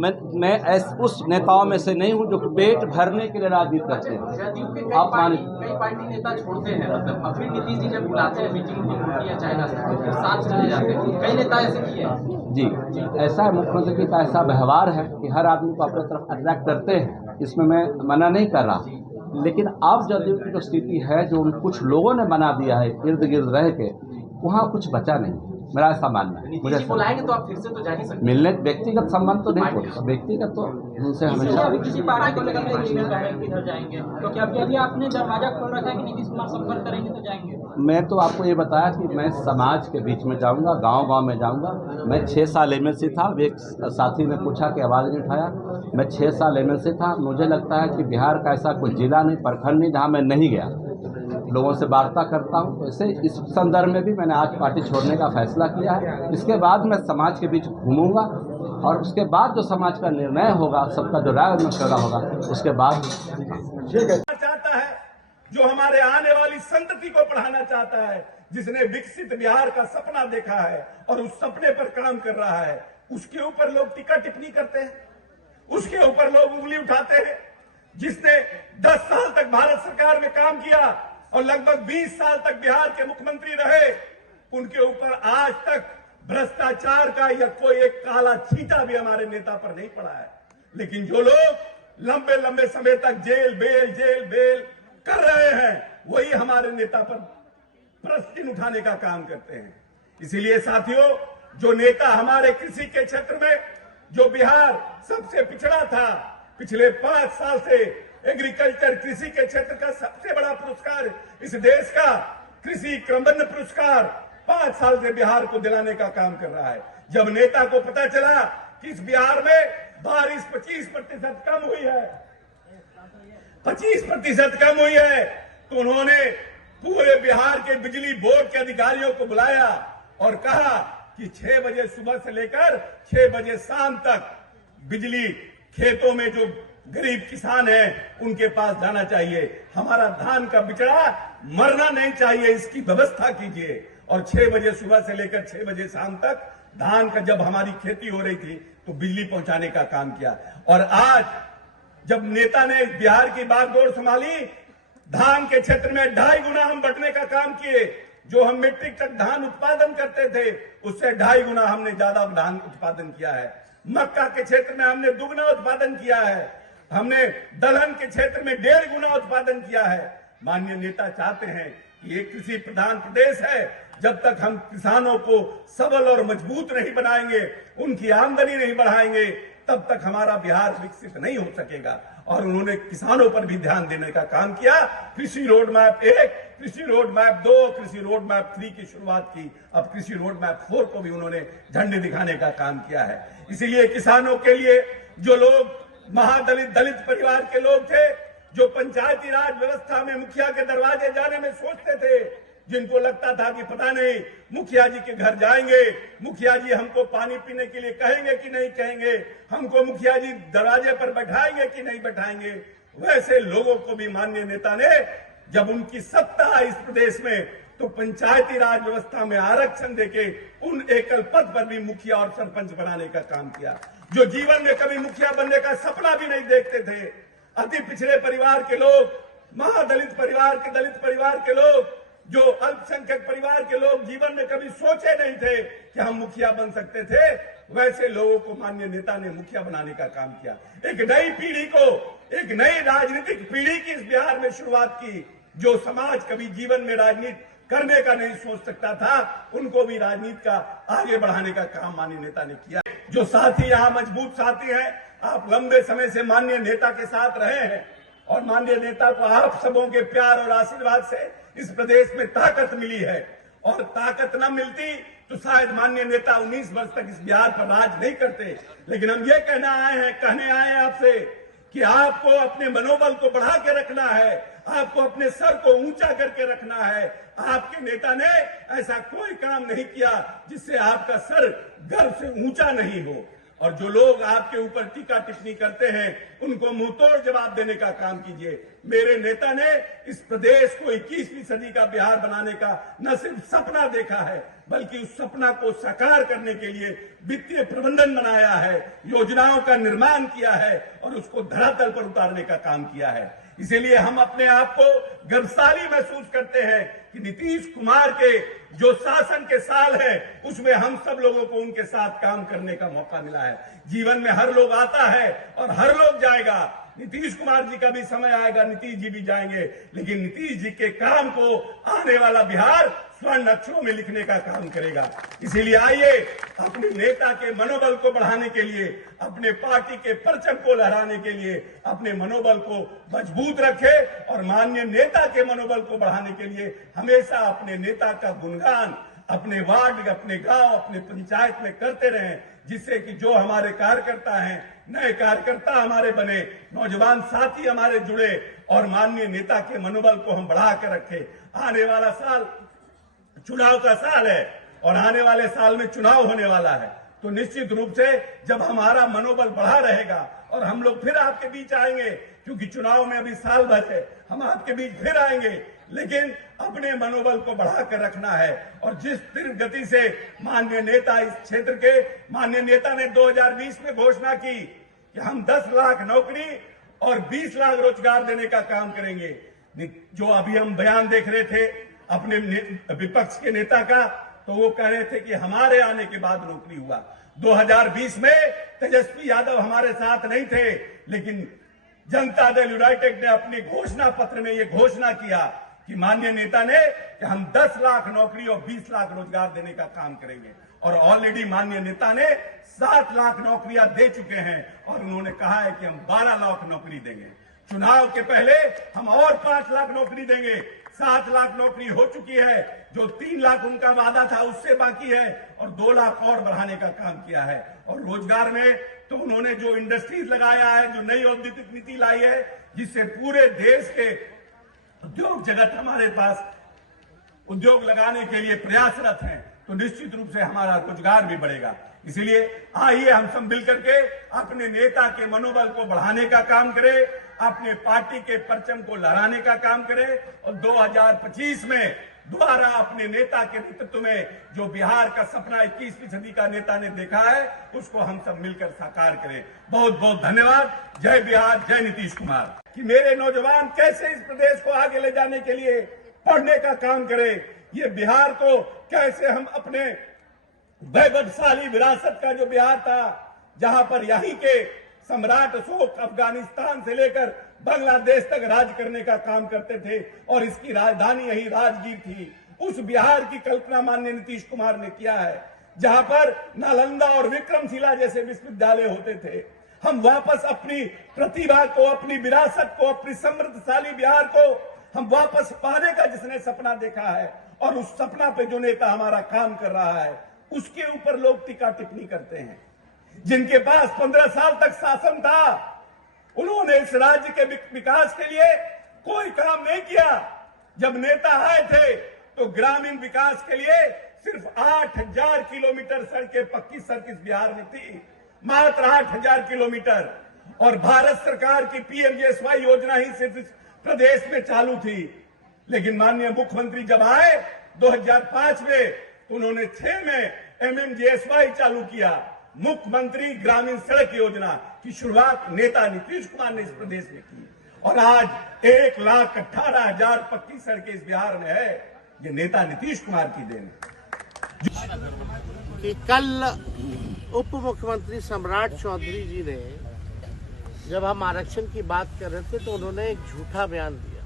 मैं उस नेताओं में से नहीं हूं जो पेट भरने के लिए राजनीति करते हैं। आप मानिए कई पार्टी नेता छोड़ते हैं, मतलब फिर नीतीश जी जब बुलाते हैं मीटिंग होती है चाइना से, तो फिर साथ चले जाते हैं। कई नेता ऐसे किए हैं। जी, ऐसा है, मुख्यमंत्री जी का ऐसा व्यवहार है कि हर आदमी को अपने तरफ अट्रैक्ट करते हैं, इसमें मैं मना नहीं कर रहा। लेकिन अब जदयू की जो स्थिति है, जो उन कुछ लोगों ने बना दिया है इर्द गिर्द रह के, वहाँ कुछ बचा नहीं, मेरा ऐसा मानना है। मुझे बुलाएंगे तो आप फिर से तो जा ही सकते। मिलने व्यक्तिगत संबंध तो नहीं बोलता, व्यक्तिगत तो उनसे हमेशा किसी पार्टी को लेकर के नहीं कह रहे हैं किधर जाएंगे, तो क्या अभी आपने दरवाजा खोल रखा है कि नीतीश कुमार संपर्क करेंगे तो जाएंगे? मैं तो आपको ये बताया कि मैं समाज के बीच में जाऊंगा, गांव-गांव में जाऊंगा। मैं 6 साल एमएलसी था। एक साथी ने पूछा कि आवाज़ नहीं उठाया। मैं 6 साल एमएलसी था। मुझे लगता है कि बिहार का ऐसा कोई जिला नहीं, प्रखंड नहीं जहाँ मैं नहीं गया, लोगों से वार्ता करता हूँ। वैसे इस संदर्भ में भी मैंने आज पार्टी छोड़ने का फैसला किया है। इसके बाद मैं समाज के बीच घूमूंगा और उसके बाद जो समाज का निर्णय होगा, सबका जो राय मशवरा होगा, उसके बाद चाहता है, जो हमारे आने वाली संतति को पढ़ाना चाहता है, जिसने विकसित बिहार का सपना देखा है और उस सपने पर काम कर रहा है, उसके ऊपर लोग टीका टिप्पणी करते हैं, उसके ऊपर लोग उंगली उठाते हैं। जिसने 10 साल तक भारत सरकार में काम किया और लगभग 20 साल तक बिहार के मुख्यमंत्री रहे, उनके ऊपर आज तक भ्रष्टाचार का या कोई एक काला छींटा भी हमारे नेता पर नहीं पड़ा है। लेकिन जो लोग लंबे लंबे समय तक जेल बेल कर रहे हैं, वही हमारे नेता पर प्रश्न उठाने का काम करते हैं। इसीलिए साथियों, जो नेता हमारे कृषि के क्षेत्र में, जो बिहार सबसे पिछड़ा था, पिछले 5 साल से एग्रीकल्चर कृषि के क्षेत्र का सबसे बड़ा पुरस्कार इस देश का कृषि क्रमबद्ध पुरस्कार 5 साल से बिहार को दिलाने का काम कर रहा है। जब नेता को पता चला कि इस बिहार में बारिश 25% कम हुई है, 25% कम हुई है, तो उन्होंने पूरे बिहार के बिजली बोर्ड के अधिकारियों को बुलाया और कहा कि 6 बजे सुबह से लेकर 6 बजे शाम तक बिजली खेतों में जो गरीब किसान हैं उनके पास जाना चाहिए। हमारा धान का बिचड़ा मरना नहीं चाहिए, इसकी व्यवस्था कीजिए। और 6 बजे सुबह से लेकर 6 बजे शाम तक धान का, जब हमारी खेती हो रही थी, तो बिजली पहुंचाने का काम किया। और आज जब नेता ने बिहार की बागडोर संभाली, धान के क्षेत्र में 2.5 गुना हम बढ़ने का काम किए। जो हम मीट्रिक टन धान उत्पादन करते थे, उससे 2.5 गुना हमने ज्यादा धान उत्पादन किया है। मक्का के क्षेत्र में हमने दुगना उत्पादन किया है। हमने दलहन के क्षेत्र में 1.5 गुना उत्पादन किया है। माननीय नेता चाहते हैं कि ये कृषि प्रधान प्रदेश है, जब तक हम किसानों को सबल और मजबूत नहीं बनाएंगे, उनकी आमदनी नहीं बढ़ाएंगे, तब तक हमारा बिहार विकसित नहीं हो सकेगा। और उन्होंने किसानों पर भी ध्यान देने का काम किया। कृषि रोड मैप 1, कृषि रोड मैप 2, कृषि रोड मैप 3 की शुरुआत की। अब कृषि रोड मैप 4 को भी उन्होंने झंडे दिखाने का काम किया है। इसीलिए किसानों के लिए जो लोग दलित परिवार के लोग थे, जो पंचायती राज व्यवस्था में मुखिया के दरवाजे जाने में सोचते थे, जिनको लगता था कि पता नहीं मुखिया जी के घर जाएंगे, मुखिया जी हमको पानी पीने के लिए कहेंगे कि नहीं कहेंगे, हमको मुखिया जी दरवाजे पर बैठाएंगे कि नहीं बैठाएंगे, वैसे लोगों को भी माननीय नेता ने, जब उनकी सत्ता इस प्रदेश में, तो पंचायती राज व्यवस्था में आरक्षण देके उन एकल पद पर भी मुखिया और सरपंच बनाने का काम किया। जो जीवन में कभी मुखिया बनने का सपना भी नहीं देखते थे, अति पिछड़े परिवार के लोग, महादलित परिवार के, दलित परिवार के लोग, जो अल्पसंख्यक परिवार के लोग जीवन में कभी सोचे नहीं थे कि हम मुखिया बन सकते थे, वैसे लोगों को माननीय नेता ने मुखिया बनाने का काम किया। एक नई पीढ़ी को, एक नई राजनीतिक पीढ़ी की इस बिहार में शुरुआत की। जो समाज कभी जीवन में राजनीति करने का नहीं सोच सकता था, उनको भी राजनीति का आगे बढ़ाने का काम माननीय नेता ने किया। जो साथी यहाँ मजबूत साथी हैं, आप लंबे समय से माननीय नेता के साथ रहे हैं और माननीय नेता को आप सबों के प्यार और आशीर्वाद से इस प्रदेश में ताकत मिली है। और ताकत न मिलती तो शायद माननीय नेता 19 वर्ष तक इस बिहार पर राज नहीं करते। लेकिन हम ये कहने आए हैं आपसे कि आपको अपने मनोबल को बढ़ा के रखना है, आपको अपने सर को ऊंचा करके रखना है। आपके नेता ने ऐसा कोई काम नहीं किया जिससे आपका सर गर्व से ऊंचा नहीं हो। और जो लोग आपके ऊपर टीका टिप्पणी करते हैं उनको मुंहतोड़ जवाब देने का काम कीजिए। मेरे नेता ने इस प्रदेश को 21वीं सदी का बिहार बनाने का न सिर्फ सपना देखा है बल्कि उस सपना को साकार करने के लिए वित्तीय प्रबंधन बनाया है, योजनाओं का निर्माण किया है और उसको धरातल पर उतारने का काम किया है। इसीलिए हम अपने आप को गर्वशाली महसूस करते हैं कि नीतीश कुमार के जो शासन के साल है उसमें हम सब लोगों को उनके साथ काम करने का मौका मिला है। जीवन में हर लोग आता है और हर लोग जाएगा। नीतीश कुमार जी का भी समय आएगा, नीतीश जी भी जाएंगे, लेकिन नीतीश जी के काम को आने वाला बिहार स्वर्ण अक्षरों में लिखने का काम करेगा। इसीलिए आइए अपने नेता के मनोबल को बढ़ाने के लिए, अपने पार्टी के परचम को लहराने के लिए अपने मनोबल को मजबूत रखें और माननीय नेता के मनोबल को बढ़ाने के लिए हमेशा अपने नेता का गुणगान अपने वार्ड, अपने गांव, अपने पंचायत में करते रहें, जिससे कि जो हमारे कार्यकर्ता हैं, नए कार्यकर्ता हमारे बने, नौजवान साथी हमारे जुड़े और माननीय नेता के मनोबल को हम बढ़ा कर रखें। आने वाला साल चुनाव का साल है और आने वाले साल में चुनाव होने वाला है, तो निश्चित रूप से जब हमारा मनोबल बढ़ा रहेगा और हम लोग फिर आपके बीच आएंगे, क्योंकि चुनाव में अभी साल भर है, हम आपके बीच फिर आएंगे, लेकिन अपने मनोबल को बढ़ाकर रखना है। और जिस तीव्र गति से माननीय नेता इस क्षेत्र के माननीय नेता ने 2020 में घोषणा की कि हम 10 लाख नौकरी और 20 लाख रोजगार देने का काम करेंगे, जो अभी हम बयान देख रहे थे अपने विपक्ष के नेता का, तो वो कह रहे थे कि हमारे आने के बाद नौकरी हुआ। 2020 में तेजस्वी यादव हमारे साथ नहीं थे, लेकिन जनता दल यूनाइटेड ने अपने घोषणा पत्र में ये घोषणा किया कि माननीय नेता ने कि हम 10 लाख नौकरी और 20 लाख रोजगार देने का काम करेंगे। और ऑलरेडी माननीय नेता ने 7 लाख नौकरियां दे चुके हैं और उन्होंने कहा है कि हम 12 लाख नौकरी देंगे। चुनाव के पहले हम और 5 लाख नौकरी देंगे। 7 लाख नौकरी हो चुकी है, जो 3 लाख उनका वादा था उससे बाकी है, और 2 लाख और बढ़ाने का काम किया है। और रोजगार में तो उन्होंने जो इंडस्ट्रीज लगाया है, जो नई औद्योगिक नीति लाई है, जिससे पूरे देश के उद्योग जगत हमारे पास उद्योग लगाने के लिए प्रयासरत हैं, तो निश्चित रूप से हमारा रोजगार भी बढ़ेगा। इसीलिए आइए हम सब मिलकर के अपने नेता के मनोबल को बढ़ाने का काम करें, अपने पार्टी के परचम को लहराने का काम करें और 2025 में दोबारा अपने नेता के नेतृत्व में जो बिहार का सपना 21वीं सदी का नेता ने देखा है, उसको हम सब मिलकर साकार करें। बहुत बहुत धन्यवाद। जय बिहार, जय नीतीश कुमार। कि मेरे नौजवान कैसे इस प्रदेश को आगे ले जाने के लिए पढ़ने का काम करें, ये बिहार को कैसे हम अपने वैभवशाली विरासत का जो बिहार था, जहां पर यहीं के सम्राट अशोक अफगानिस्तान से लेकर बांग्लादेश तक राज करने का काम करते थे और इसकी राजधानी यही राजगीर थी, उस बिहार की कल्पना माननीय नीतीश कुमार ने किया है, जहां पर नालंदा और विक्रमशिला जैसे विश्वविद्यालय होते थे। हम वापस अपनी प्रतिभा को, अपनी विरासत को, अपनी समृद्धशाली बिहार को हम वापस पाने का जिसने सपना देखा है और उस सपना पे जो नेता हमारा काम कर रहा है, उसके ऊपर लोग टीका टिप्पणी करते हैं। जिनके पास 15 साल तक शासन था, उन्होंने इस राज्य के विकास के लिए कोई काम नहीं किया। जब नेता आए थे तो ग्रामीण विकास के लिए सिर्फ 8000 किलोमीटर सड़कें, पक्की सड़क इस बिहार में थी, मात्र 8000 किलोमीटर। और भारत सरकार की पीएमजीएसवाई योजना ही सिर्फ इस प्रदेश में चालू थी। लेकिन माननीय मुख्यमंत्री जब आए 2005 में, तो उन्होंने 6 में एमएमजीएसवाई चालू किया। मुख्यमंत्री ग्रामीण सड़क योजना की शुरुआत नेता नीतीश कुमार ने इस प्रदेश में की और आज 1,18,000 पक्की सड़कें इस बिहार में है। ये नेता नीतीश कुमार की देन है। कि कल उप मुख्यमंत्री सम्राट चौधरी जी ने जब हम आरक्षण की बात कर रहे थे तो उन्होंने एक झूठा बयान दिया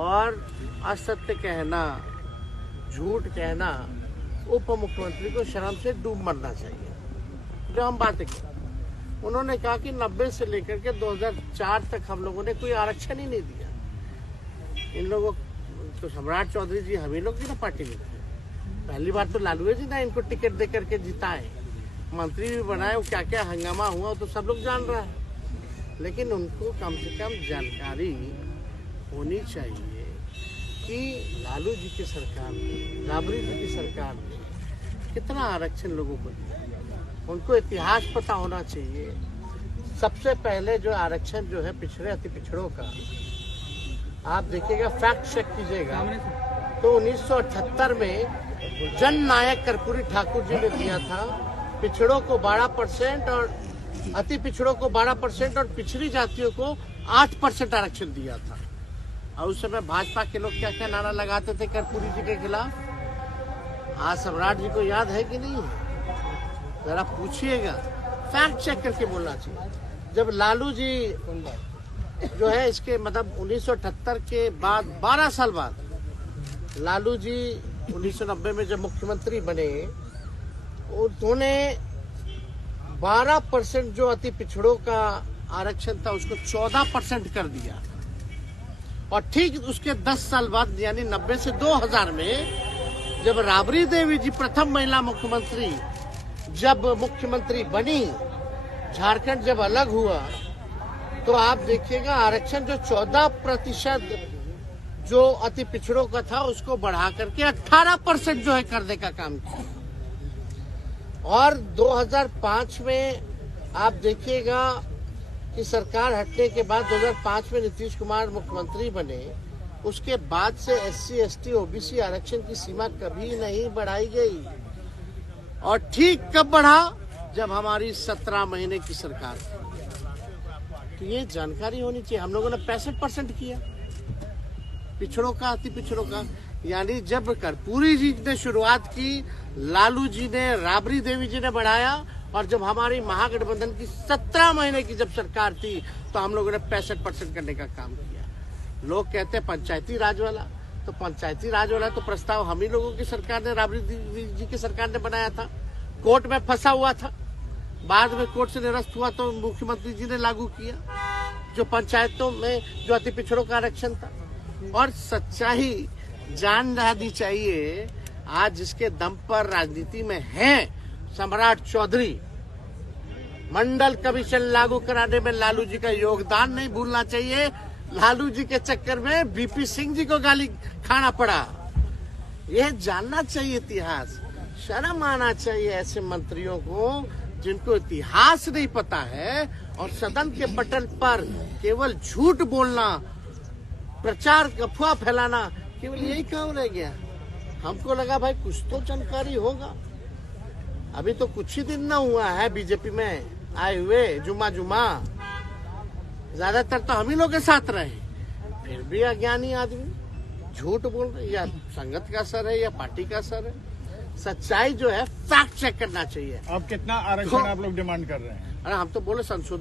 और असत्य कहना, झूठ कहना, उप मुख्यमंत्री को शर्म से डूब मरना चाहिए। जो हम बातें की, उन्होंने कहा कि 90 से लेकर के 2004 तक हम लोगों ने कोई आरक्षण ही नहीं दिया। इन लोगों तो सम्राट चौधरी जी हम ही लोग की ना पार्टी में थे। पहली बार तो लालू जी ना इनको टिकट दे करके जिताए, मंत्री भी बनाए, वो क्या क्या हंगामा हुआ तो सब लोग जान रहा है। लेकिन उनको कम से कम जानकारी होनी चाहिए कि लालू जी की सरकार ने, राबड़ी जी की सरकार ने कितना आरक्षण लोगों को दिया। उनको इतिहास पता होना चाहिए। सबसे पहले जो आरक्षण जो है पिछड़े अति पिछड़ों का, आप देखिएगा, फैक्ट चेक कीजिएगा, तो 1978 में जन नायक कर्पूरी ठाकुर जी ने दिया था पिछड़ों को 12% और अति पिछड़ों को 12% और पिछड़ी जातियों को 8% आरक्षण दिया था। और उस समय भाजपा के लोग क्या क्या नारा लगाते थे कर्पूरी जी के खिलाफ। आज सम्राट जी को याद है कि नहीं? जरा पूछिएगा, फैक्ट चेक करके बोलना चाहिए। जब लालू जी जो है इसके मतलब 1978 के बाद 12 साल बाद लालू जी 1990 में जब मुख्यमंत्री बने, उन्होंने 12% जो अति पिछड़ों का आरक्षण था उसको 14% कर दिया। और ठीक उसके 10 साल बाद यानी 90 से 2000 में जब राबड़ी देवी जी प्रथम महिला मुख्यमंत्री जब मुख्यमंत्री बनी, झारखंड जब अलग हुआ, तो आप देखिएगा आरक्षण जो 14% जो अति पिछड़ों का था उसको बढ़ा करके 18% जो है करने का काम किया। और 2005 में आप देखिएगा कि सरकार हटने के बाद 2005 में नीतीश कुमार मुख्यमंत्री बने, उसके बाद से SC, ST, OBC आरक्षण की सीमा कभी नहीं बढ़ाई गई। और ठीक कब बढ़ा? जब हमारी 17 महीने की सरकार थी। तो ये जानकारी होनी चाहिए। हम लोगों ने 65% किया पिछड़ों का, अति पिछड़ों का। यानी जब कर्पूरी जी ने शुरुआत की, लालू जी ने, राबड़ी देवी जी ने बढ़ाया, और जब हमारी महागठबंधन की 17 महीने की जब सरकार थी तो हम लोगों ने 65% करने का काम किया। लोग कहते हैं पंचायती राज वाला, तो पंचायती राज वाला तो प्रस्ताव हम ही लोगों की सरकार ने, राबड़ी देवी जी की सरकार ने बनाया था। कोर्ट में फंसा हुआ था, बाद में कोर्ट से निरस्त हुआ तो मुख्यमंत्री जी ने लागू किया, जो पंचायतों में जो अति पिछड़ों का आरक्षण था। और सच्चाई जान रहनी चाहिए, आज जिसके दम पर राजनीति में है सम्राट चौधरी, मंडल कमीशन लागू कराने में लालू जी का योगदान नहीं भूलना चाहिए। लालू जी के चक्कर में BP सिंह जी को गाली खाना पड़ा। यह जानना चाहिए इतिहास। शर्म आना चाहिए ऐसे मंत्रियों को जिनको इतिहास नहीं पता है और सदन के पटल पर केवल झूठ बोलना, प्रचार अफवाह फैलाना, केवल यही काम रह गया। हमको लगा भाई कुछ तो जानकारी होगा। अभी तो कुछ ही दिन ना हुआ है बीजेपी में आए हुए, जुमा ज्यादातर तो हम ही लोग के साथ रहे, फिर भी अज्ञानी आदमी झूठ बोल रहे। या संगत का असर है या पार्टी का असर है। सच्चाई जो है फैक्ट चेक करना चाहिए। अब कितना आरक्षण आप लोग डिमांड कर रहे हैं? अरे हम तो बोले संशोधन